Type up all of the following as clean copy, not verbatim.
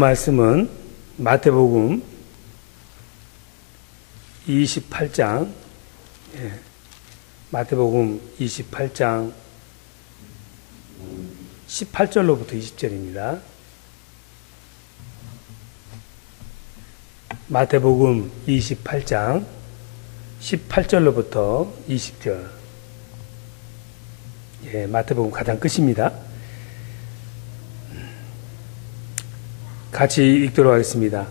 말씀은 마태복음 28장, 마태복음 28장 18절로부터 20절입니다. 마태복음 28장 18절로부터 20절. 마태복음 가장 끝입니다. 같이 읽도록 하겠습니다.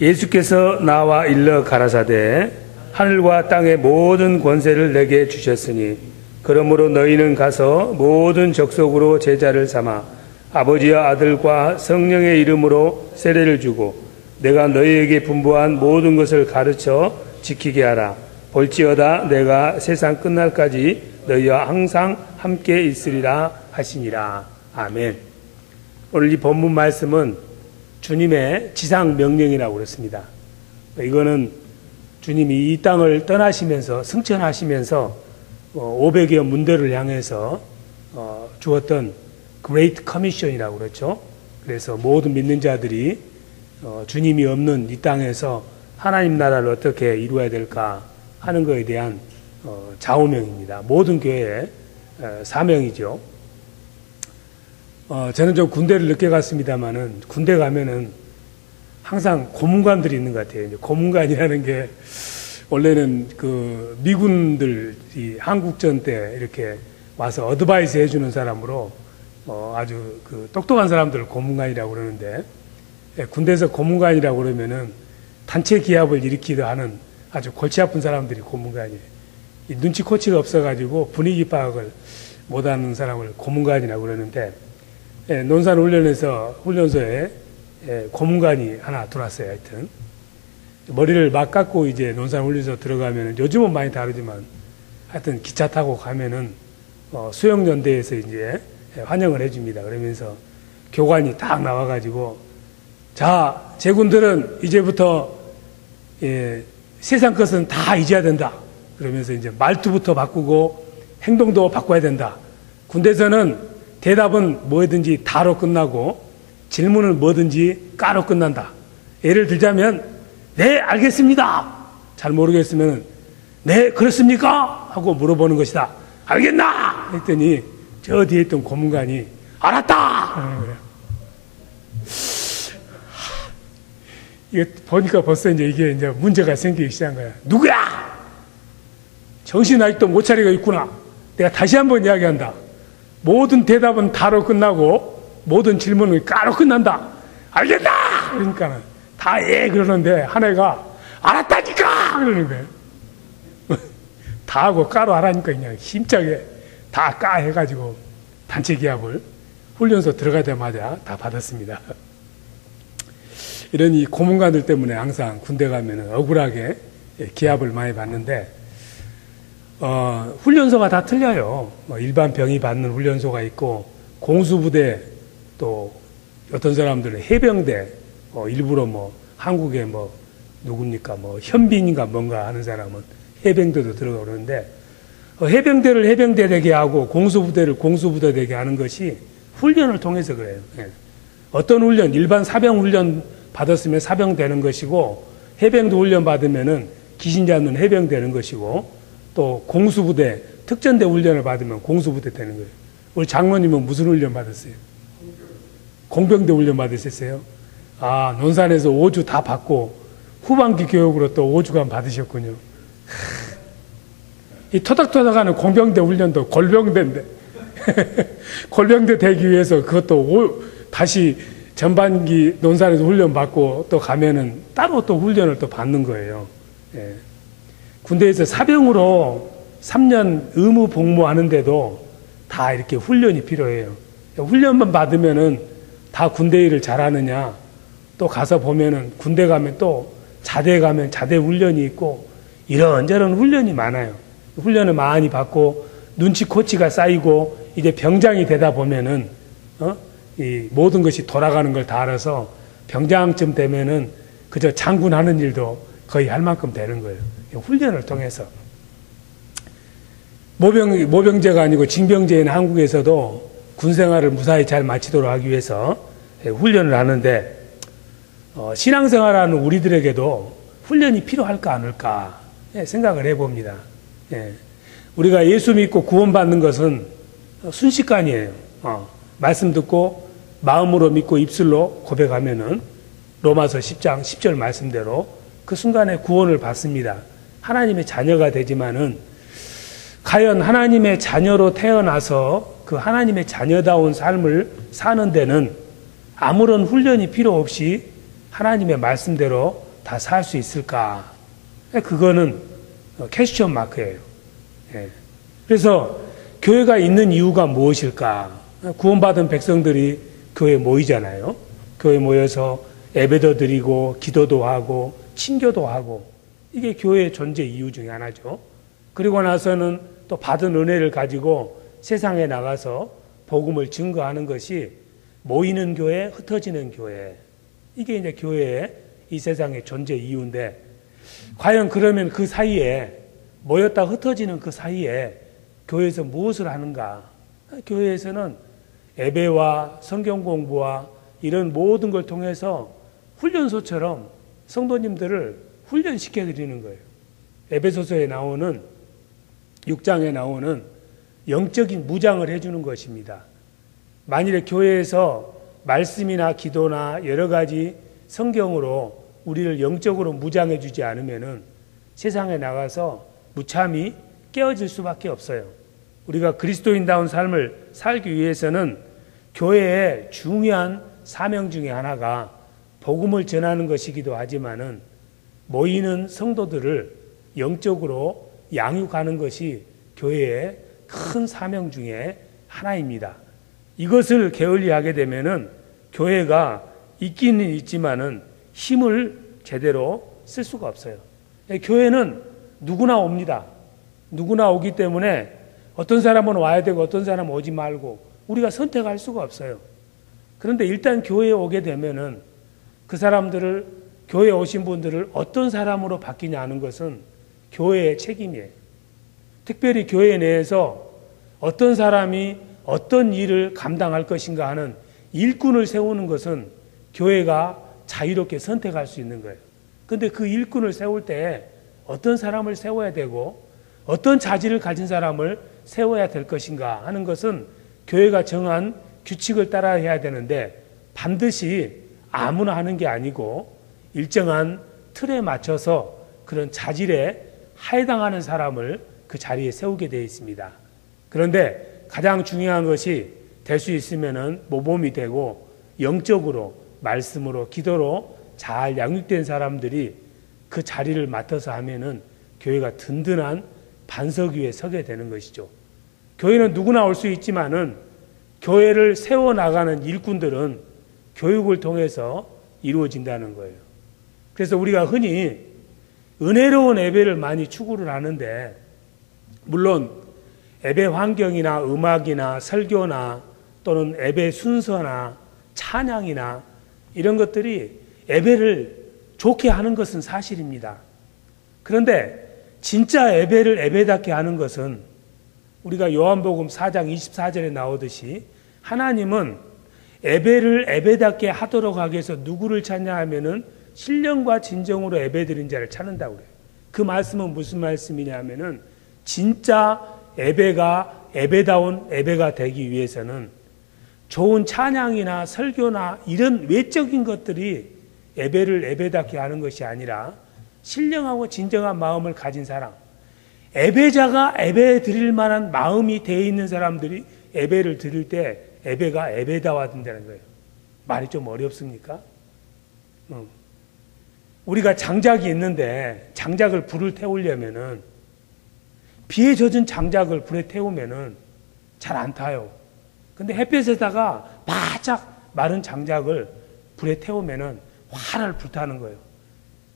예수께서 나와 일러 가라사대 하늘과 땅의 모든 권세를 내게 주셨으니 그러므로 너희는 가서 모든 족속으로 제자를 삼아 아버지와 아들과 성령의 이름으로 세례를 주고 내가 너희에게 분부한 모든 것을 가르쳐 지키게 하라. 볼지어다 내가 세상 끝날까지 너희와 항상 함께 있으리라 하시니라. 아멘. 오늘 이 본문 말씀은 주님의 지상 명령이라고 그랬습니다. 이거는 주님이 이 땅을 떠나시면서 승천하시면서 500여 문대를 향해서 주었던 Great Commission이라고 그랬죠. 그래서 모든 믿는 자들이 주님이 없는 이 땅에서 하나님 나라를 어떻게 이루어야 될까 하는 것에 대한 좌우명입니다. 모든 교회의 사명이죠. 저는 좀 군대를 늦게 갔습니다만은 군대 가면은 항상 고문관들이 있는 것 같아요. 고문관이라는 게 원래는 그 미군들이 한국전 때 이렇게 와서 어드바이스 해주는 사람으로 아주 그 똑똑한 사람들을 고문관이라고 그러는데, 군대에서 고문관이라고 그러면은 단체 기합을 일으키려 하는 아주 골치 아픈 사람들이 고문관이에요. 눈치 코치가 없어가지고 분위기 파악을 못하는 사람을 고문관이라고 그러는데, 논산훈련에서 훈련소에 고문관이 하나 들어왔어요. 하여튼 머리를 막 깎고 이제 논산훈련소 들어가면은, 요즘은 많이 다르지만 하여튼 기차 타고 가면은 수영연대에서 이제 환영을 해줍니다. 그러면서 교관이 딱 나와가지고, 자, 제군들은 이제부터 세상 것은 다 잊어야 된다. 그러면서 이제 말투부터 바꾸고 행동도 바꿔야 된다. 군대에서는 대답은 뭐든지 다로 끝나고 질문은 뭐든지 까로 끝난다. 예를 들자면, 네, 알겠습니다. 잘 모르겠으면, 네, 그렇습니까? 하고 물어보는 것이다. 알겠나? 했더니 저 뒤에 있던 고문관이 알았다! 이게 보니까 벌써 이게 문제가 생기기 시작한 거야. 누구야? 정신 아직도 못 차리고 있구나. 내가 다시 한번 이야기한다. 모든 대답은 다로 끝나고 모든 질문은 까로 끝난다. 알겠다! 그러니까 다 그러는데 한 애가 알았다니까! 그러는 거예요. 다 하고 까로 하라니까 그냥 힘차게 다 까 해가지고 단체 기합을 훈련소 들어가자마자 다 받았습니다. 이런 이 고문관들 때문에 항상 군대 가면은 억울하게 기합을 많이 받는데, 훈련소가 다 틀려요. 일반 병이 받는 훈련소가 있고, 공수부대, 또 어떤 사람들은 해병대, 일부러 한국에 누굽니까, 현빈인가 뭔가 하는 사람은 해병대도 들어가고 그러는데, 해병대를 해병대 되게 하고 공수부대를 공수부대 되게 하는 것이 훈련을 통해서 그래요. 어떤 훈련, 일반 사병 훈련 받았으면 사병 되는 것이고, 해병대 훈련 받으면은 귀신 잡는 해병 되는 것이고, 또 공수부대, 특전대 훈련을 받으면 공수부대 되는 거예요. 우리 장로님은 무슨 훈련 받았어요? 공병대 훈련 받으셨어요? 아, 논산에서 5주 다 받고 후반기 교육으로 또 5주간 받으셨군요. 이 토닥토닥하는 공병대 훈련도 골병대인데 골병대 되기 위해서 그것도 다시 전반기 논산에서 훈련 받고 또 가면은 따로 또 훈련을 또 받는 거예요. 군대에서 사병으로 3년 의무 복무하는데도 다 이렇게 훈련이 필요해요. 훈련만 받으면은 다 군대 일을 잘하느냐, 또 가서 보면은 군대 가면 또 자대 가면 자대 훈련이 있고 이런저런 훈련이 많아요. 훈련을 많이 받고 눈치 코치가 쌓이고 이제 병장이 되다 보면은 이 모든 것이 돌아가는 걸 다 알아서 병장쯤 되면은 그저 장군 하는 일도 거의 할 만큼 되는 거예요. 훈련을 통해서. 모병제가 아니고 징병제인 한국에서도 군 생활을 무사히 잘 마치도록 하기 위해서 훈련을 하는데, 신앙생활하는 우리들에게도 훈련이 필요할까 안 할까 생각을 해봅니다. 우리가 예수 믿고 구원받는 것은 순식간이에요. 말씀 듣고 마음으로 믿고 입술로 고백하면은 로마서 10장 10절 말씀대로 그 순간에 구원을 받습니다. 하나님의 자녀가 되지만은 과연 하나님의 자녀로 태어나서 그 하나님의 자녀다운 삶을 사는 데는 아무런 훈련이 필요 없이 하나님의 말씀대로 다 살 수 있을까? 그거는 퀘스천 마크예요. 그래서 교회가 있는 이유가 무엇일까? 구원받은 백성들이 교회에 모이잖아요. 교회에 모여서 예배도 드리고 기도도 하고 친교도 하고 이게 교회의 존재 이유 중에 하나죠. 그리고 나서는 또 받은 은혜를 가지고 세상에 나가서 복음을 증거하는 것이 모이는 교회, 흩어지는 교회. 이게 이제 교회의 이 세상의 존재 이유인데 과연 그러면 그 사이에 모였다 흩어지는 그 사이에 교회에서 무엇을 하는가? 교회에서는 예배와 성경 공부와 이런 모든 걸 통해서 훈련소처럼 성도님들을 훈련시켜 드리는 거예요. 에베소서에 나오는 6장에 나오는 영적인 무장을 해주는 것입니다. 만일에 교회에서 말씀이나 기도나 여러 가지 성경으로 우리를 영적으로 무장해 주지 않으면은 세상에 나가서 무참히 깨어질 수밖에 없어요. 우리가 그리스도인다운 삶을 살기 위해서는 교회의 중요한 사명 중에 하나가 복음을 전하는 것이기도 하지만은 모이는 성도들을 영적으로 양육하는 것이 교회의 큰 사명 중에 하나입니다. 이것을 게을리하게 되면은 교회가 있기는 있지만은 힘을 제대로 쓸 수가 없어요. 교회는 누구나 옵니다. 누구나 오기 때문에 어떤 사람은 와야 되고 어떤 사람은 오지 말고 우리가 선택할 수가 없어요. 그런데 일단 교회에 오게 되면은 그 사람들을 교회에 오신 분들을 어떤 사람으로 바뀌냐 하는 것은 교회의 책임이에요. 특별히 교회 내에서 어떤 사람이 어떤 일을 감당할 것인가 하는 일꾼을 세우는 것은 교회가 자유롭게 선택할 수 있는 거예요. 그런데 그 일꾼을 세울 때 어떤 사람을 세워야 되고 어떤 자질을 가진 사람을 세워야 될 것인가 하는 것은 교회가 정한 규칙을 따라야 되는데 반드시 아무나 하는 게 아니고 일정한 틀에 맞춰서 그런 자질에 해당하는 사람을 그 자리에 세우게 되어 있습니다. 그런데 가장 중요한 것이 될 수 있으면은 모범이 되고 영적으로 말씀으로 기도로 잘 양육된 사람들이 그 자리를 맡아서 하면은 교회가 든든한 반석 위에 서게 되는 것이죠. 교회는 누구나 올 수 있지만은 교회를 세워 나가는 일꾼들은 교육을 통해서 이루어진다는 거예요. 그래서 우리가 흔히 은혜로운 예배를 많이 추구를 하는데 물론 예배 환경이나 음악이나 설교나 또는 예배 순서나 찬양이나 이런 것들이 예배를 좋게 하는 것은 사실입니다. 그런데 진짜 예배를 예배답게 하는 것은 우리가 요한복음 4장 24절에 나오듯이 하나님은 예배를 예배답게 하도록 하기 위해서 누구를 찾냐 하면은 신령과 진정으로 예배드린 자를 찾는다고 그래요. 그 말씀은 무슨 말씀이냐 하면은 진짜 예배가 예배다운 예배가 되기 위해서는 좋은 찬양이나 설교나 이런 외적인 것들이 예배를 예배답게 하는 것이 아니라 신령하고 진정한 마음을 가진 사람, 예배자가 예배 드릴 만한 마음이 되어 있는 사람들이 예배를 드릴 때 예배가 예배다워야 된다는 거예요. 말이 좀 어렵습니까? 우리가 장작이 있는데 장작을 불을 태우려면은 비에 젖은 장작을 불에 태우면은 잘 안 타요. 근데 햇볕에다가 바짝 마른 장작을 불에 태우면은 활활 불타는 거예요.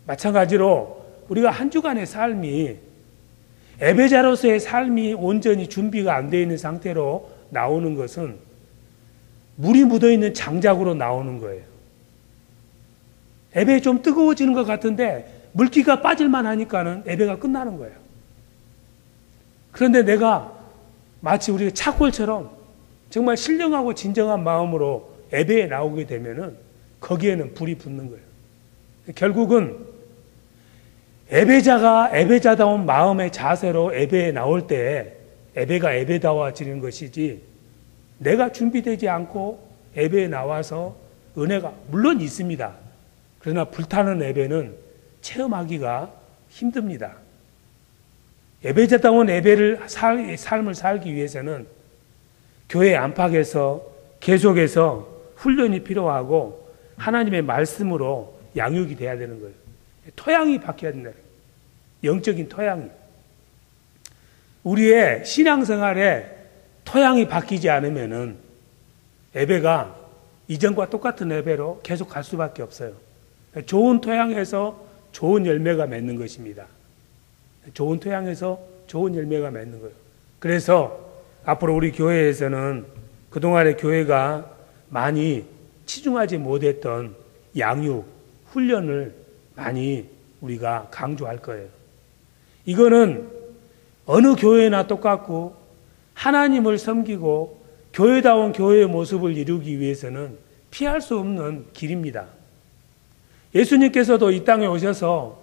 마찬가지로 우리가 한 주간의 삶이 예배자로서의 삶이 온전히 준비가 안 되어 있는 상태로 나오는 것은 물이 묻어 있는 장작으로 나오는 거예요. 예배 좀 뜨거워지는 것 같은데 물기가 빠질만 하니까는 예배가 끝나는 거예요. 그런데 내가 마치 우리가 차골처럼 정말 신령하고 진정한 마음으로 예배에 나오게 되면은 거기에는 불이 붙는 거예요. 결국은 예배자다운 마음의 자세로 예배에 나올 때 예배가 예배다워지는 것이지, 내가 준비되지 않고 예배에 나와서 은혜가 물론 있습니다. 그러나 불타는 예배는 체험하기가 힘듭니다. 예배자다운 예배를 삶을 살기 위해서는 교회 안팎에서 계속해서 훈련이 필요하고 하나님의 말씀으로 양육이 돼야 되는 거예요. 토양이 바뀌어야 된다. 영적인 토양이. 우리의 신앙생활에 토양이 바뀌지 않으면은 예배가 이전과 똑같은 예배로 계속 갈 수밖에 없어요. 좋은 토양에서 좋은 열매가 맺는 것입니다. 좋은 토양에서 좋은 열매가 맺는 거예요. 그래서 앞으로 우리 교회에서는 그동안의 교회가 많이 치중하지 못했던 양육, 훈련을 많이 우리가 강조할 거예요. 이거는 어느 교회나 똑같고 하나님을 섬기고 교회다운 교회의 모습을 이루기 위해서는 피할 수 없는 길입니다. 예수님께서도 이 땅에 오셔서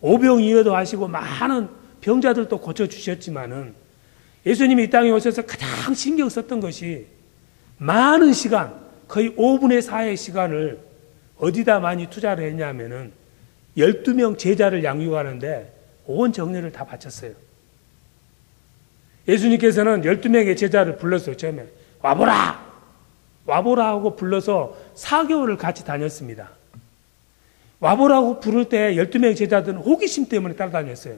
오병이어도 하시고 많은 병자들도 고쳐주셨지만은 예수님이 이 땅에 오셔서 가장 신경 썼던 것이 많은 시간, 거의 5분의 4의 시간을 어디다 많이 투자를 했냐면은 12명 제자를 양육하는데 온 정열을 다 바쳤어요. 예수님께서는 12명의 제자를 불렀어요. 처음에 와보라! 와보라 하고 불러서 4개월을 같이 다녔습니다. 와보라고 부를 때 12명의 제자들은 호기심 때문에 따라다녔어요.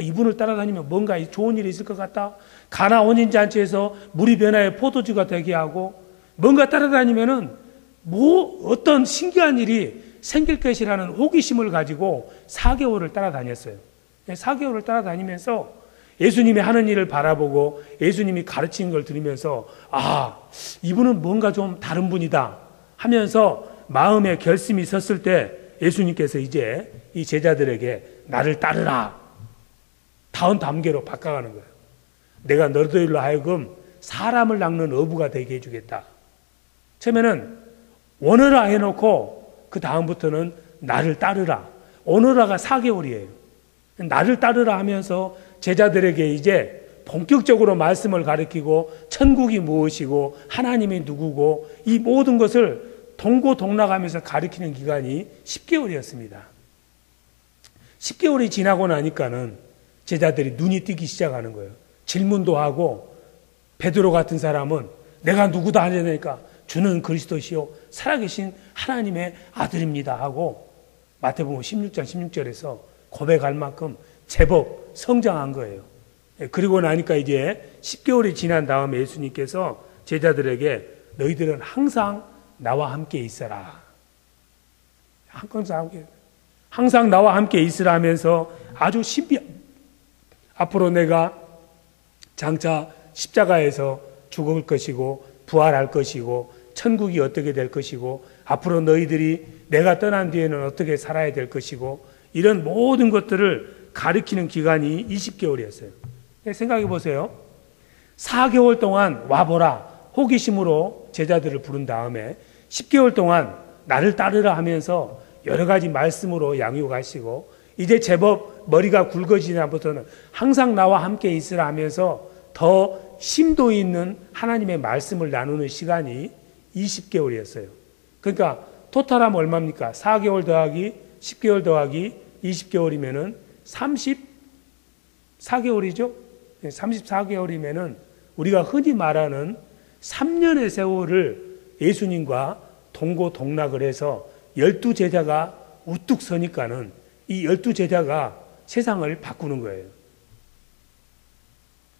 이분을 따라다니면 뭔가 좋은 일이 있을 것 같다. 가나 혼인잔치에서 물이 변화해 포도주가 되게 하고 뭔가 따라다니면은 어떤 신기한 일이 생길 것이라는 호기심을 가지고 4개월을 따라다녔어요. 4개월을 따라다니면서 예수님이 하는 일을 바라보고 예수님이 가르치는 걸 들으면서 이분은 뭔가 좀 다른 분이다 하면서 마음에 결심이 섰을 때 예수님께서 이제 이 제자들에게 나를 따르라. 다음 단계로 바꿔가는 거예요. 내가 너희들로 하여금 사람을 낚는 어부가 되게 해주겠다. 처음에는 오너라 해놓고 그 다음부터는 나를 따르라. 오너라가 4개월이에요. 나를 따르라 하면서 제자들에게 이제 본격적으로 말씀을 가르치고 천국이 무엇이고 하나님이 누구고 이 모든 것을 동고동락하면서 가르치는 기간이 10개월이었습니다. 10개월이 지나고 나니까는 제자들이 눈이 뜨기 시작하는 거예요. 질문도 하고 베드로 같은 사람은 내가 누구다 하려니까 주는 그리스도시요 살아계신 하나님의 아들입니다 하고 마태복음 16장 16절에서 고백할 만큼 제법 성장한 거예요. 그리고 나니까 이제 10개월이 지난 다음에 예수님께서 제자들에게 너희들은 항상 나와 함께 있어라. 항상 나와 함께 있으라 하면서 아주 앞으로 내가 장차 십자가에서 죽을 것이고 부활할 것이고 천국이 어떻게 될 것이고 앞으로 너희들이 내가 떠난 뒤에는 어떻게 살아야 될 것이고 이런 모든 것들을 가르치는 기간이 20개월이었어요. 생각해 보세요. 4개월 동안 와보라 호기심으로 제자들을 부른 다음에 10개월 동안 나를 따르라 하면서 여러 가지 말씀으로 양육하시고 이제 제법 머리가 굵어지나부터는 항상 나와 함께 있으라 하면서 더 심도 있는 하나님의 말씀을 나누는 시간이 20개월이었어요. 그러니까 토탈하면 얼마입니까? 4개월 더하기 10개월 더하기 20개월이면은 34개월이죠? 34개월이면은 우리가 흔히 말하는 3년의 세월을 예수님과 동고동락을 해서 12제자가 우뚝 서니까는 이 12제자가 세상을 바꾸는 거예요.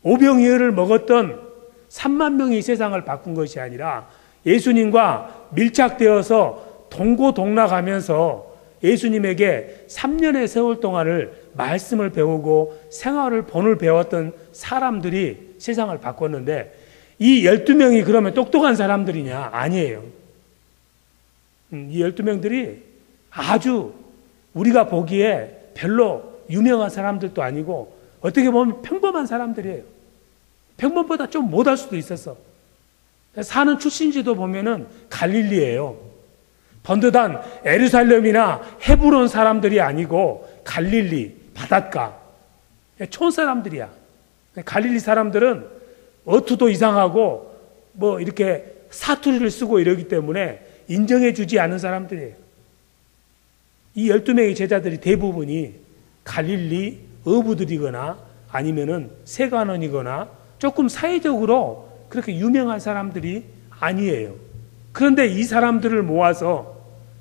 오병이어를 먹었던 3만 명이 세상을 바꾼 것이 아니라 예수님과 밀착되어서 동고동락하면서 예수님에게 3년의 세월 동안을 말씀을 배우고 생활을 본을 배웠던 사람들이 세상을 바꿨는데 이 12명이 그러면 똑똑한 사람들이냐? 아니에요. 이 12명들이 아주 우리가 보기에 별로 유명한 사람들도 아니고 어떻게 보면 평범한 사람들이에요. 평범보다 좀 못할 수도 있었어. 사는 출신지도 보면은 갈릴리예요. 번듯한 예루살렘이나 헤브론 사람들이 아니고 갈릴리, 바닷가, 촌 사람들이야. 갈릴리 사람들은 어투도 이상하고 뭐 이렇게 사투리를 쓰고 이러기 때문에 인정해 주지 않는 사람들이에요. 이 12명의 제자들이 대부분이 갈릴리 어부들이거나 아니면은 세관원이거나 조금 사회적으로 그렇게 유명한 사람들이 아니에요. 그런데 이 사람들을 모아서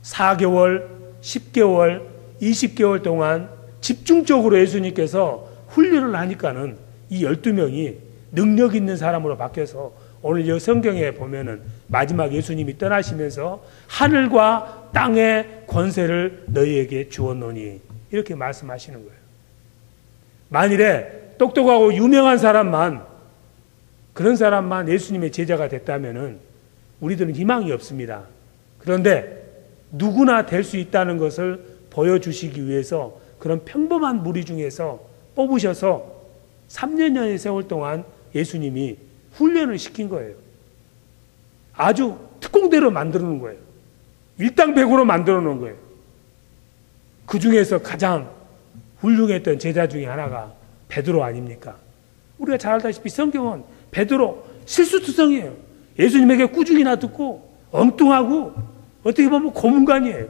4개월, 10개월, 20개월 동안 집중적으로 예수님께서 훈련을 하니까는 이 12명이 능력 있는 사람으로 바뀌어서 오늘 이 성경에 보면은 마지막 예수님이 떠나시면서 하늘과 땅의 권세를 너희에게 주었노니 이렇게 말씀하시는 거예요. 만일에 똑똑하고 유명한 사람만, 그런 사람만 예수님의 제자가 됐다면은 우리들은 희망이 없습니다. 그런데 누구나 될 수 있다는 것을 보여주시기 위해서 그런 평범한 무리 중에서 뽑으셔서 3년여의 세월 동안 예수님이 훈련을 시킨 거예요. 아주 특공대로 만들어 놓은 거예요. 일당백으로 만들어 놓은 거예요. 그 중에서 가장 훌륭했던 제자 중에 하나가 베드로 아닙니까? 우리가 잘 알다시피 성경은 베드로 실수투성이에요. 예수님에게 꾸중이나 듣고 엉뚱하고 어떻게 보면 고문관이에요.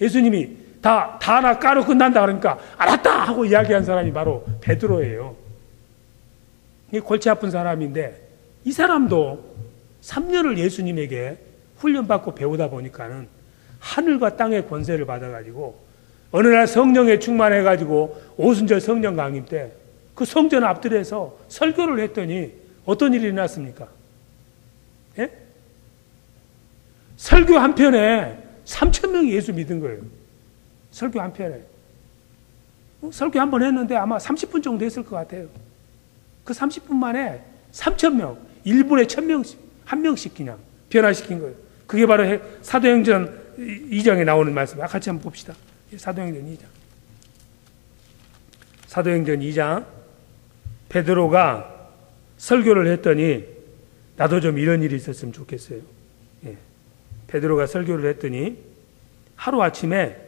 예수님이 다 나 까로 끝난다 그러니까 알았다 하고 이야기한 사람이 바로 베드로예요. 이게 골치 아픈 사람인데 이 사람도 3년을 예수님에게 훈련받고 배우다 보니까는 하늘과 땅의 권세를 받아가지고 어느 날 성령에 충만해가지고 오순절 성령 강림 때 그 성전 앞들에서 설교를 했더니 어떤 일이 일어났습니까? 예? 설교 한 편에 3,000명이 예수 믿은 거예요. 설교 한 편에. 설교 한 번 했는데 아마 30분 정도 했을 것 같아요. 그 30분 만에 3,000명, 1분에 1,000명씩, 한 명씩 그냥 변화시킨 거예요. 그게 바로 사도행전 2장에 나오는 말씀이에요. 같이 한번 봅시다. 사도행전 2장. 사도행전 2장. 베드로가 설교를 했더니 나도 좀 이런 일이 있었으면 좋겠어요. 예. 베드로가 설교를 했더니 하루아침에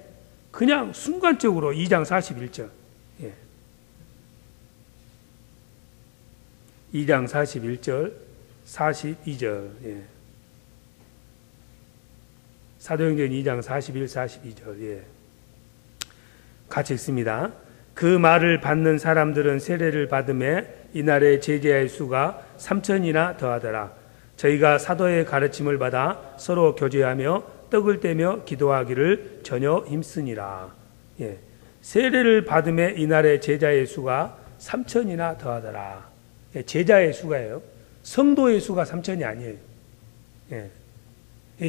그냥 순간적으로 2장 41절. 예. 2장 41절, 42절. 예. 사도행전 2장 41, 42절. 예. 같이 읽습니다. 그 말을 받는 사람들은 세례를 받음에 이날의 제자의 수가 3,000이나 더하더라. 저희가 사도의 가르침을 받아 서로 교제하며 떡을 떼며 기도하기를 전혀 힘쓰니라. 예. 세례를 받음에 이날의 제자의 수가 3,000이나 더하더라. 예. 제자의 수가예요. 성도의 수가 3,000이 아니에요. 예.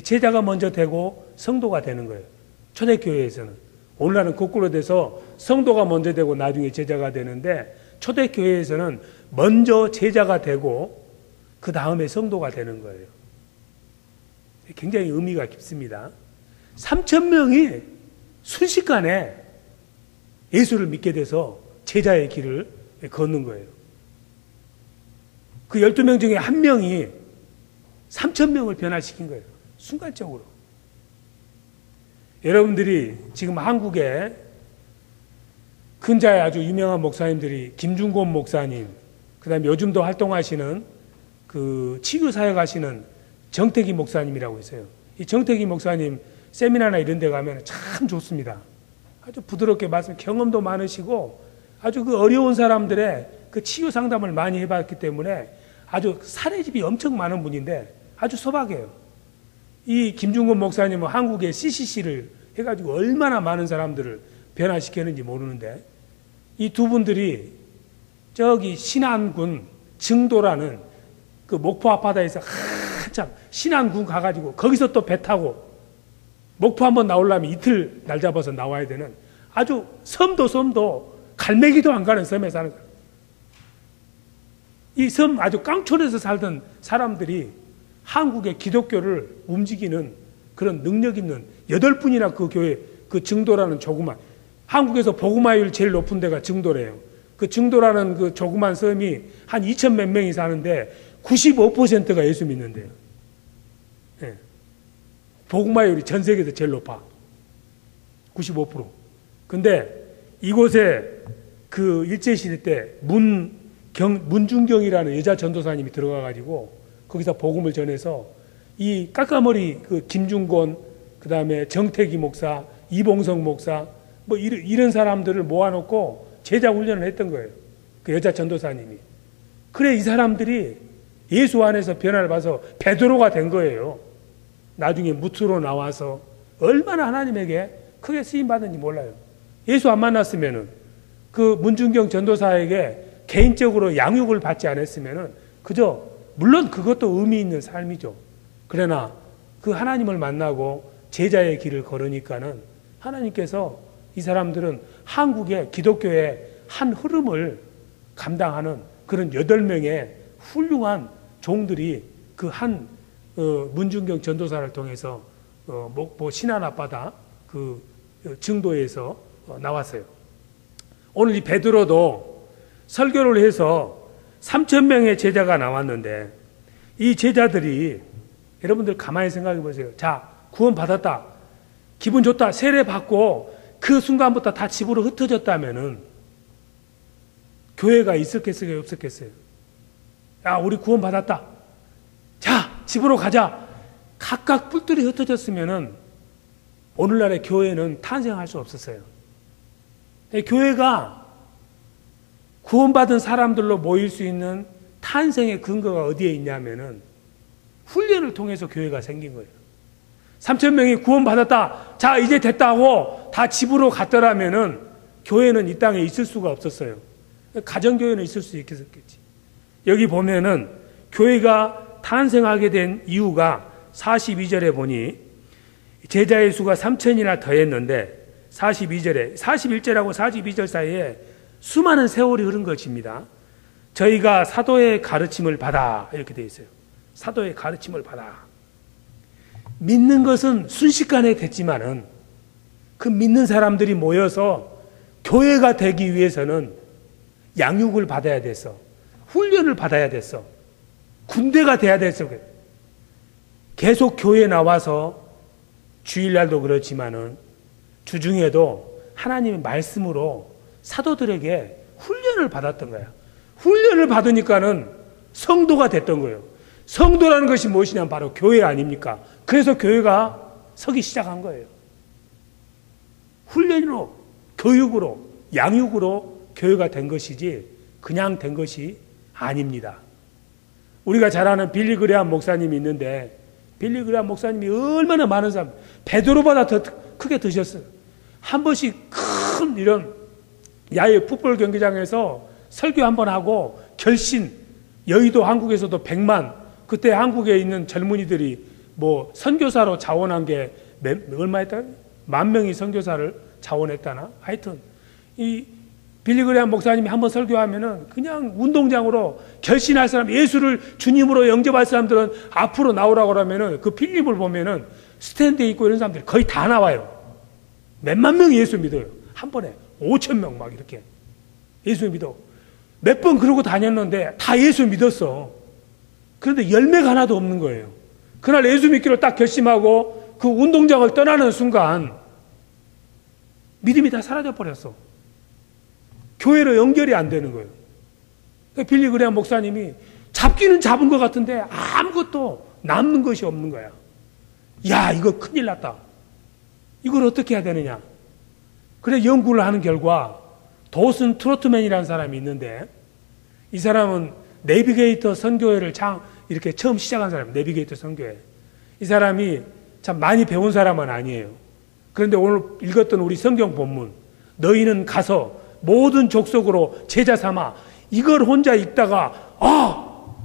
제자가 먼저 되고 성도가 되는 거예요. 초대교회에서는. 오늘날은 거꾸로 돼서 성도가 먼저 되고 나중에 제자가 되는데 초대교회에서는 먼저 제자가 되고 그 다음에 성도가 되는 거예요. 굉장히 의미가 깊습니다. 3,000명이 순식간에 예수를 믿게 돼서 제자의 길을 걷는 거예요. 그 12명 중에 한 명이 3,000명을 변화시킨 거예요. 순간적으로. 여러분들이 지금 한국에 근자의 아주 유명한 목사님들이 김중곤 목사님, 그 다음에 요즘도 활동하시는 그 치유사역 하시는 정태기 목사님이라고 있어요. 이 정태기 목사님 세미나나 이런 데 가면 참 좋습니다. 아주 부드럽게 말씀, 경험도 많으시고 아주 그 어려운 사람들의 그 치유 상담을 많이 해봤기 때문에 아주 사례집이 엄청 많은 분인데 아주 소박해요. 이 김중곤 목사님은 한국의 CCC를 해가지고 얼마나 많은 사람들을 변화시켰는지 모르는데 이 두 분들이 저기 신안군 증도라는 그 목포 앞바다에서 한참 신안군 가가지고 거기서 또 배 타고 목포 한번 나오려면 이틀 날 잡아서 나와야 되는 아주 섬도 갈매기도 안 가는 섬에 사는 거예요. 이 섬 아주 깡촌에서 살던 사람들이 한국의 기독교를 움직이는 그런 능력 있는 8분이나 그 교회, 그 증도라는 조그만, 한국에서 복음화율 제일 높은 데가 증도래요. 그 증도라는 그 조그만 섬이 한 2천 몇 명이 사는데 95%가 예수 믿는데요. 네. 복음화율이 전 세계에서 제일 높아. 95%. 근데 이곳에 그 일제시대 때 문중경이라는 여자 전도사님이 들어가가지고 거기서 복음을 전해서 이 까까머리 그 김중곤, 그 다음에 정태기 목사, 이봉성 목사, 뭐 이런 사람들을 모아놓고 제자 훈련을 했던 거예요. 그 여자 전도사님이. 그래 이 사람들이 예수 안에서 변화를 봐서 베드로가 된 거예요. 나중에 무트로 나와서 얼마나 하나님에게 크게 쓰임 받는지 몰라요. 예수 안 만났으면은 그 문중경 전도사에게 개인적으로 양육을 받지 않았으면은 그저 물론 그것도 의미 있는 삶이죠. 그러나 그 하나님을 만나고 제자의 길을 걸으니까는 하나님께서 이 사람들은 한국의 기독교의 한 흐름을 감당하는 그런 8명의 훌륭한 종들이 그 한 문중경 전도사를 통해서 신안 앞바다 그 증도에서 나왔어요. 오늘 이 베드로도 설교를 해서 3,000명의 제자가 나왔는데 이 제자들이 여러분들 가만히 생각해 보세요. 자, 구원 받았다. 기분 좋다. 세례 받고 그 순간부터 다 집으로 흩어졌다면은 교회가 있었겠어요? 없었겠어요? 야, 우리 구원 받았다. 자, 집으로 가자. 각각 뿔들이 흩어졌으면은 오늘날의 교회는 탄생할 수 없었어요. 교회가 구원받은 사람들로 모일 수 있는 탄생의 근거가 어디에 있냐면은 훈련을 통해서 교회가 생긴 거예요. 3,000명이 구원받았다. 자, 이제 됐다고 다 집으로 갔더라면은 교회는 이 땅에 있을 수가 없었어요. 가정교회는 있을 수 있겠지. 여기 보면은 교회가 탄생하게 된 이유가 42절에 보니 제자의 수가 3,000이나 더했는데 42절에 41절하고 42절 사이에 수많은 세월이 흐른 것입니다. 저희가 사도의 가르침을 받아 이렇게 되어 있어요. 사도의 가르침을 받아. 믿는 것은 순식간에 됐지만은 그 믿는 사람들이 모여서 교회가 되기 위해서는 양육을 받아야 됐어. 훈련을 받아야 됐어. 군대가 돼야 됐어. 계속 교회에 나와서 주일날도 그렇지만은 주중에도 하나님의 말씀으로 사도들에게 훈련을 받았던 거야. 훈련을 받으니까는 성도가 됐던 거예요. 성도라는 것이 무엇이냐면 바로 교회 아닙니까? 그래서 교회가 서기 시작한 거예요. 훈련으로, 교육으로, 양육으로 교회가 된 것이지 그냥 된 것이 아닙니다. 우리가 잘 아는 빌리 그레함 목사님이 있는데 빌리 그레함 목사님이 얼마나 많은 사람, 베드로보다 더 크게 드셨어요. 한 번씩 큰 이런 야외 풋볼 경기장에서 설교 한번 하고 결신, 여의도 한국에서도 100만, 그때 한국에 있는 젊은이들이 뭐 선교사로 자원한 게 얼마 했다? 10,000명이 선교사를 자원했다나? 하여튼 이 빌리 그레함 목사님이 한번 설교하면은 그냥 운동장으로 결신할 사람, 예수를 주님으로 영접할 사람들은 앞으로 나오라고 그러면은 그 필립을 보면은 스탠드에 있고 이런 사람들이 거의 다 나와요. 몇만 명이 예수 믿어요. 한 번에 5,000명 막 이렇게 예수 믿어. 몇 번 그러고 다녔는데 다 예수 믿었어. 그런데 열매가 하나도 없는 거예요. 그날 예수 믿기로 딱 결심하고 그 운동장을 떠나는 순간 믿음이 다 사라져 버렸어. 교회로 연결이 안 되는 거예요. 빌리 그레함 목사님이 잡기는 잡은 것 같은데 아무것도 남는 것이 없는 거야. 야, 이거 큰일 났다. 이걸 어떻게 해야 되느냐. 그래 연구를 하는 결과 도슨 트로트맨이라는 사람이 있는데 이 사람은 내비게이터 선교회를 이렇게 처음 시작한 사람이에요. 내비게이터 선교회. 이 사람이 참 많이 배운 사람은 아니에요. 그런데 오늘 읽었던 우리 성경 본문, 너희는 가서 모든 족속으로 제자 삼아, 이걸 혼자 읽다가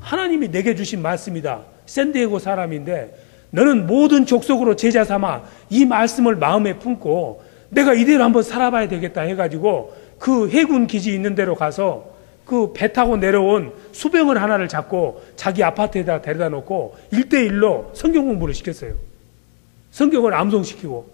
하나님이 내게 주신 말씀이다. 샌디에고 사람인데 너는 모든 족속으로 제자 삼아 이 말씀을 마음에 품고 내가 이대로 한번 살아봐야 되겠다 해가지고 그 해군 기지 있는 데로 가서 그 배 타고 내려온 수병을 하나를 잡고 자기 아파트에다 데려다 놓고 1:1로 성경 공부를 시켰어요. 성경을 암송시키고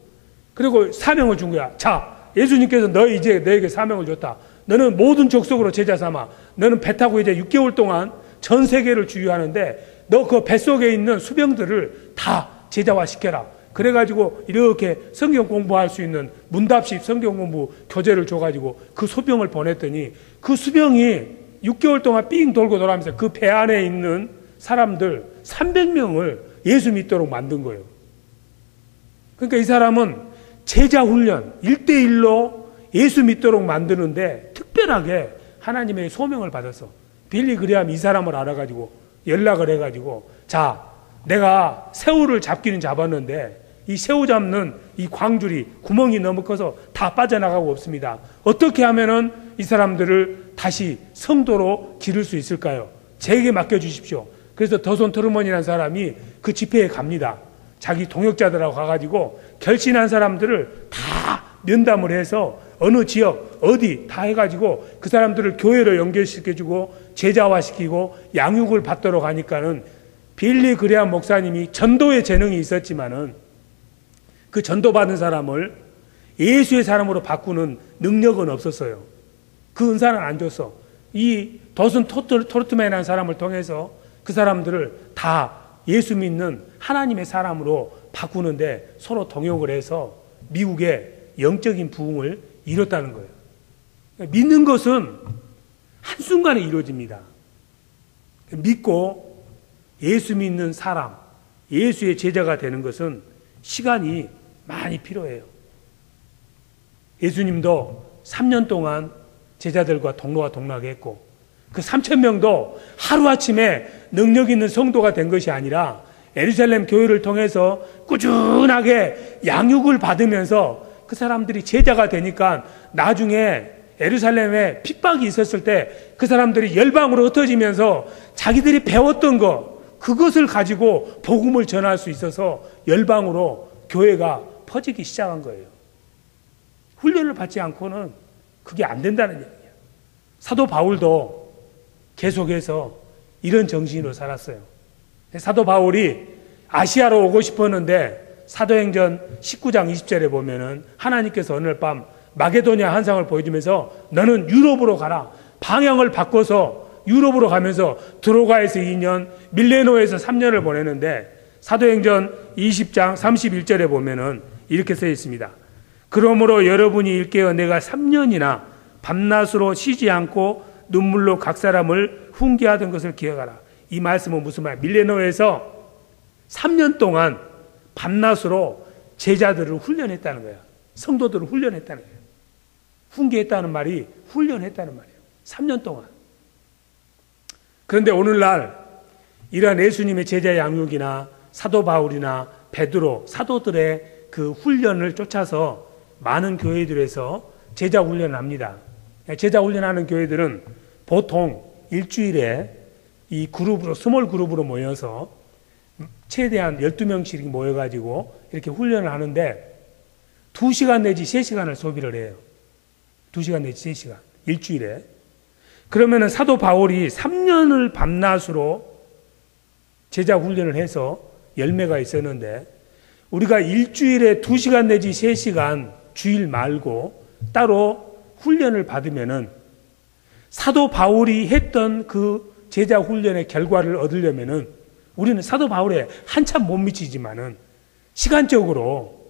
그리고 사명을 준 거야. 자, 예수님께서 너에게 사명을 줬다. 너는 모든 족속으로 제자 삼아. 너는 배 타고 이제 6개월 동안 전 세계를 주유하는데 너 그 뱃속에 있는 수병들을 다 제자화 시켜라. 그래가지고 이렇게 성경 공부할 수 있는 문답식 성경 공부 교재를 줘가지고 그 수병을 보냈더니 그 수병이 6개월 동안 삥 돌고 돌아가면서 그 배 안에 있는 사람들 300명을 예수 믿도록 만든 거예요. 그러니까 이 사람은 제자 훈련 1대1로 예수 믿도록 만드는데 특별하게 하나님의 소명을 받았어. 빌리 그레함이 이 사람을 알아가지고 연락을 해가지고, 자, 내가 새우를 잡기는 잡았는데 이 새우 잡는 이 광줄이 구멍이 너무 커서 다 빠져나가고 없습니다. 어떻게 하면은 이 사람들을 다시 성도로 기를 수 있을까요? 제게 맡겨주십시오. 그래서 더손 트루먼이라는 사람이 그 집회에 갑니다. 자기 동역자들하고 가가지고 결신한 사람들을 다 면담을 해서 어느 지역 어디 다 해가지고 그 사람들을 교회로 연결시켜주고 제자화시키고 양육을 받도록 하니까는 빌리 그레함 목사님이 전도의 재능이 있었지만은 그 전도받은 사람을 예수의 사람으로 바꾸는 능력은 없었어요. 그 은사는 안 줬어. 이 더슨 토르트맨이라는 사람을 통해서 그 사람들을 다 예수 믿는 하나님의 사람으로 바꾸는데 서로 동역을 해서 미국의 영적인 부흥을 이뤘다는 거예요. 믿는 것은 한순간에 이루어집니다. 믿고 예수 믿는 사람, 예수의 제자가 되는 것은 시간이 많이 필요해요. 예수님도 3년 동안 제자들과 동로와 동락을 했고 그 3,000명도 하루아침에 능력 있는 성도가 된 것이 아니라 예루살렘 교회를 통해서 꾸준하게 양육을 받으면서 그 사람들이 제자가 되니까 나중에 예루살렘에 핍박이 있었을 때 그 사람들이 열방으로 흩어지면서 자기들이 배웠던 것, 그것을 가지고 복음을 전할 수 있어서 열방으로 교회가 퍼지기 시작한 거예요. 훈련을 받지 않고는 그게 안 된다는 얘기예요. 사도 바울도 계속해서 이런 정신으로 살았어요. 사도 바울이 아시아로 오고 싶었는데 사도행전 19장 20절에 보면은 하나님께서 어느 밤 마게도냐 환상을 보여주면서 너는 유럽으로 가라. 방향을 바꿔서 유럽으로 가면서 드로가에서 2년, 밀레노에서 3년을 보내는데 사도행전 20장 31절에 보면은 이렇게 써 있습니다. 그러므로 여러분이 일깨어 내가 3년이나 밤낮으로 쉬지 않고 눈물로 각 사람을 훈계하던 것을 기억하라. 이 말씀은 무슨 말이에요? 밀레노에서 3년 동안 밤낮으로 제자들을 훈련했다는 거야. 성도들을 훈련했다는 거야. 훈계했다는 말이 훈련했다는 말이에요. 3년 동안. 그런데 오늘날 이러한 예수님의 제자 양육이나 사도 바울이나 베드로, 사도들의 그 훈련을 쫓아서 많은 교회들에서 제자 훈련을 합니다. 제자 훈련하는 교회들은 보통 일주일에 이 그룹으로, 스몰 그룹으로 모여서 최대한 12명씩 모여가지고 이렇게 훈련을 하는데 2시간 내지 3시간을 소비를 해요. 2시간 내지 3시간. 일주일에. 그러면은 사도 바울이 3년을 밤낮으로 제자 훈련을 해서 열매가 있었는데 우리가 일주일에 2시간 내지 3시간 주일 말고 따로 훈련을 받으면은 사도 바울이 했던 그 제자 훈련의 결과를 얻으려면은 우리는 사도 바울에 한참 못 미치지만은 시간적으로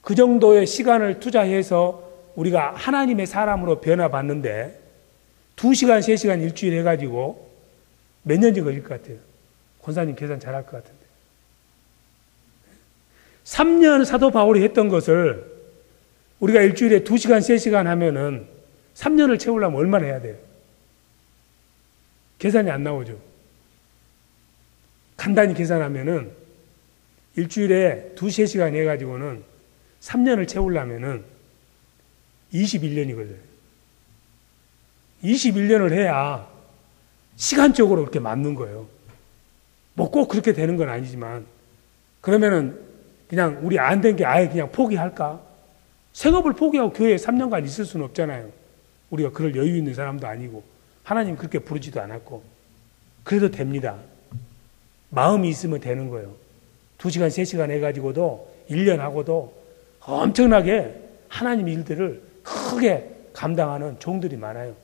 그 정도의 시간을 투자해서 우리가 하나님의 사람으로 변화받는데 2시간, 3시간 일주일 해가지고 몇 년이 걸릴 것 같아요? 권사님 계산 잘할 것 같은데. 3년 사도 바울이 했던 것을 우리가 일주일에 2시간, 3시간 하면은 3년을 채우려면 얼마나 해야 돼요? 계산이 안 나오죠. 간단히 계산하면은 일주일에 2, 3시간 해가지고는 3년을 채우려면은 21년이 걸려요. 21년을 해야 시간적으로 그렇게 맞는 거예요. 뭐 꼭 그렇게 되는 건 아니지만 그러면은 그냥 우리 안 된 게 아예 그냥 포기할까? 생업을 포기하고 교회에 3년간 있을 수는 없잖아요. 우리가 그럴 여유 있는 사람도 아니고 하나님 그렇게 부르지도 않았고 그래도 됩니다. 마음이 있으면 되는 거예요. 2시간, 3시간 해가지고도 1년 하고도 엄청나게 하나님 일들을 크게 감당하는 종들이 많아요.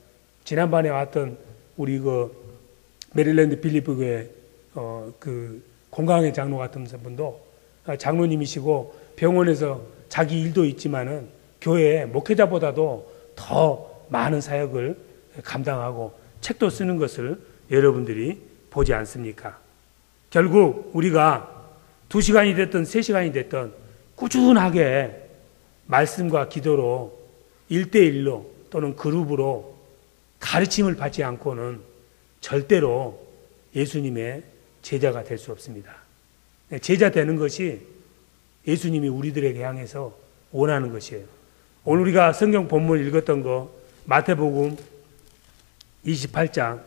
지난번에 왔던 우리 그 메릴랜드 빌리프 교회 그 공강의 장로 같은 분도 장로님이시고 병원에서 자기 일도 있지만은 교회 목회자보다도 더 많은 사역을 감당하고 책도 쓰는 것을 여러분들이 보지 않습니까? 결국 우리가 2시간이 됐든 3시간이 됐든 꾸준하게 말씀과 기도로 1대1로 또는 그룹으로 가르침을 받지 않고는 절대로 예수님의 제자가 될 수 없습니다. 제자 되는 것이 예수님이 우리들에게 향해서 원하는 것이에요. 오늘 우리가 성경 본문 읽었던 거 마태복음 28장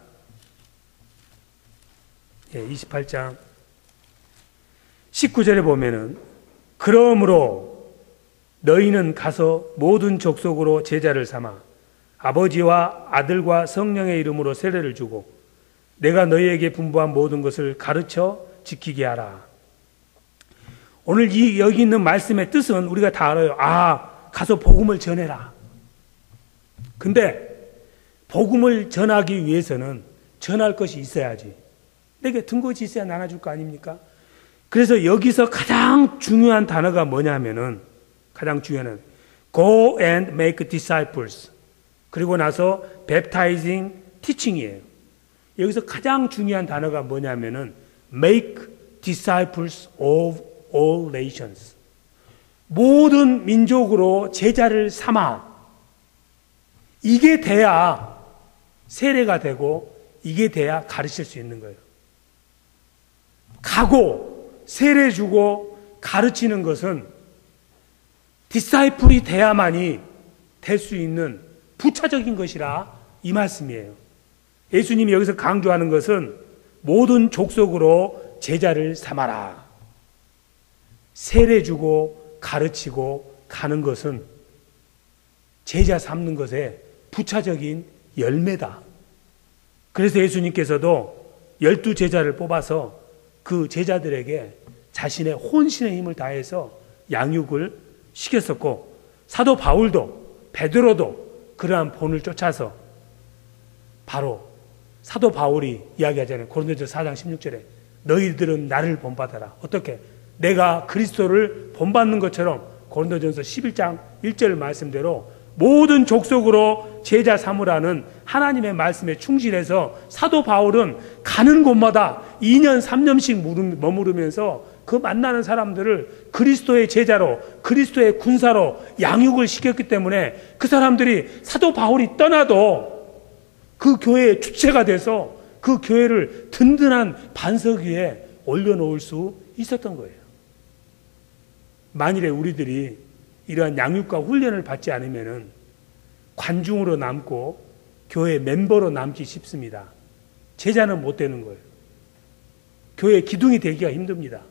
19절에 보면은 그러므로 너희는 가서 모든 족속으로 제자를 삼아 아버지와 아들과 성령의 이름으로 세례를 주고 내가 너희에게 분부한 모든 것을 가르쳐 지키게 하라. 오늘 여기 있는 말씀의 뜻은 우리가 다 알아요. 가서 복음을 전해라. 근데 복음을 전하기 위해서는 전할 것이 있어야지. 내게 든것이 있어야 나눠줄 거 아닙니까? 그래서 여기서 가장 중요한 단어가 뭐냐면은 가장 중요한 Go and make disciples. 그리고 나서 baptizing, teaching이에요. 여기서 가장 중요한 단어가 뭐냐면은 make disciples of all nations. 모든 민족으로 제자를 삼아. 이게 돼야 세례가 되고 이게 돼야 가르칠 수 있는 거예요. 가고 세례 주고 가르치는 것은 디사이플이 돼야만이 될 수 있는 부차적인 것이라 이 말씀이에요. 예수님이 여기서 강조하는 것은 모든 족속으로 제자를 삼아라. 세례 주고 가르치고 가는 것은 제자 삼는 것의 부차적인 열매다. 그래서 예수님께서도 12제자를 뽑아서 그 제자들에게 자신의 혼신의 힘을 다해서 양육을 시켰었고, 사도 바울도 베드로도 그러한 본을 쫓아서 바로 사도 바울이 이야기하잖아요. 고린도전서 4장 16절에 너희들은 나를 본받아라. 어떻게? 내가 그리스도를 본받는 것처럼 고린도전서 11장 1절 말씀대로 모든 족속으로 제자 삼으라는 하나님의 말씀에 충실해서 사도 바울은 가는 곳마다 2년 3년씩 머무르면서 그 만나는 사람들을 그리스도의 제자로, 그리스도의 군사로 양육을 시켰기 때문에 그 사람들이 사도 바울이 떠나도 그 교회의 주체가 돼서 그 교회를 든든한 반석 위에 올려놓을 수 있었던 거예요. 만일에 우리들이 이러한 양육과 훈련을 받지 않으면 관중으로 남고 교회 멤버로 남기 쉽습니다. 제자는 못 되는 거예요. 교회 기둥이 되기가 힘듭니다.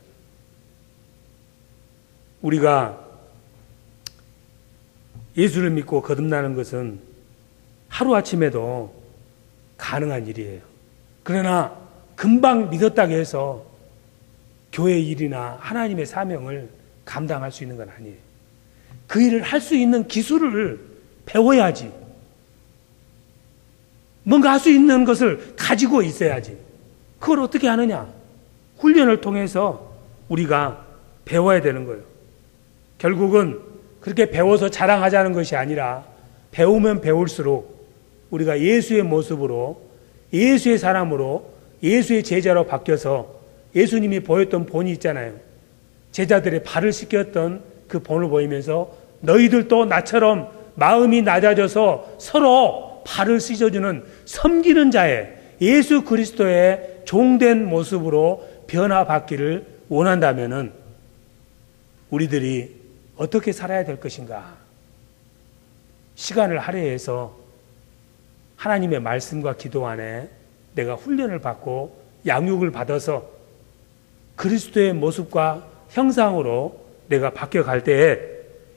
우리가 예수를 믿고 거듭나는 것은 하루아침에도 가능한 일이에요. 그러나 금방 믿었다고 해서 교회 일이나 하나님의 사명을 감당할 수 있는 건 아니에요. 그 일을 할 수 있는 기술을 배워야지. 뭔가 할 수 있는 것을 가지고 있어야지. 그걸 어떻게 하느냐? 훈련을 통해서 우리가 배워야 되는 거예요. 결국은 그렇게 배워서 자랑하자는 것이 아니라 배우면 배울수록 우리가 예수의 모습으로, 예수의 사람으로, 예수의 제자로 바뀌어서 예수님이 보였던 본이 있잖아요. 제자들의 발을 씻겼던 그 본을 보이면서 너희들도 나처럼 마음이 낮아져서 서로 발을 씻어주는 섬기는 자의 예수 그리스도의 종된 모습으로 변화받기를 원한다면은 우리들이 어떻게 살아야 될 것인가? 시간을 할애해서 하나님의 말씀과 기도 안에 내가 훈련을 받고 양육을 받아서 그리스도의 모습과 형상으로 내가 바뀌어갈 때에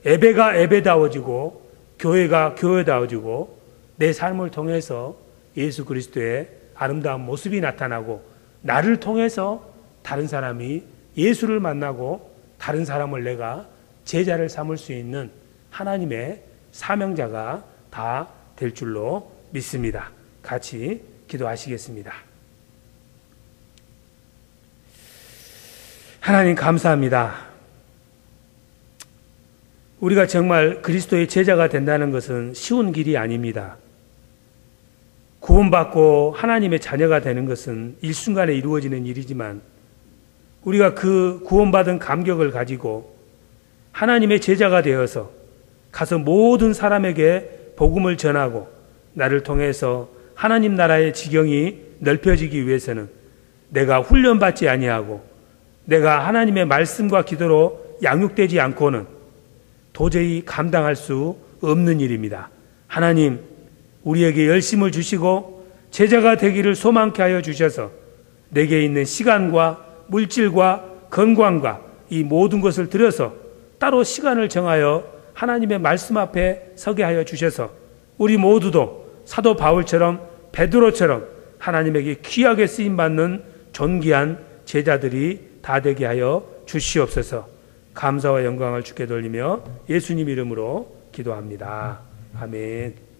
예배가 예배다워지고 교회가 교회다워지고 내 삶을 통해서 예수 그리스도의 아름다운 모습이 나타나고 나를 통해서 다른 사람이 예수를 만나고 다른 사람을 내가 제자를 삼을 수 있는 하나님의 사명자가 다 될 줄로 믿습니다. 같이 기도하시겠습니다. 하나님 감사합니다. 우리가 정말 그리스도의 제자가 된다는 것은 쉬운 길이 아닙니다. 구원받고 하나님의 자녀가 되는 것은 일순간에 이루어지는 일이지만 우리가 그 구원받은 감격을 가지고 하나님의 제자가 되어서 가서 모든 사람에게 복음을 전하고 나를 통해서 하나님 나라의 지경이 넓혀지기 위해서는 내가 훈련받지 아니하고 내가 하나님의 말씀과 기도로 양육되지 않고는 도저히 감당할 수 없는 일입니다. 하나님, 우리에게 열심을 주시고 제자가 되기를 소망케 하여 주셔서 내게 있는 시간과 물질과 건강과 이 모든 것을 들여서 따로 시간을 정하여 하나님의 말씀 앞에 서게 하여 주셔서 우리 모두도 사도 바울처럼 베드로처럼 하나님에게 귀하게 쓰임받는 존귀한 제자들이 다 되게 하여 주시옵소서. 감사와 영광을 주께 돌리며 예수님 이름으로 기도합니다. 아멘.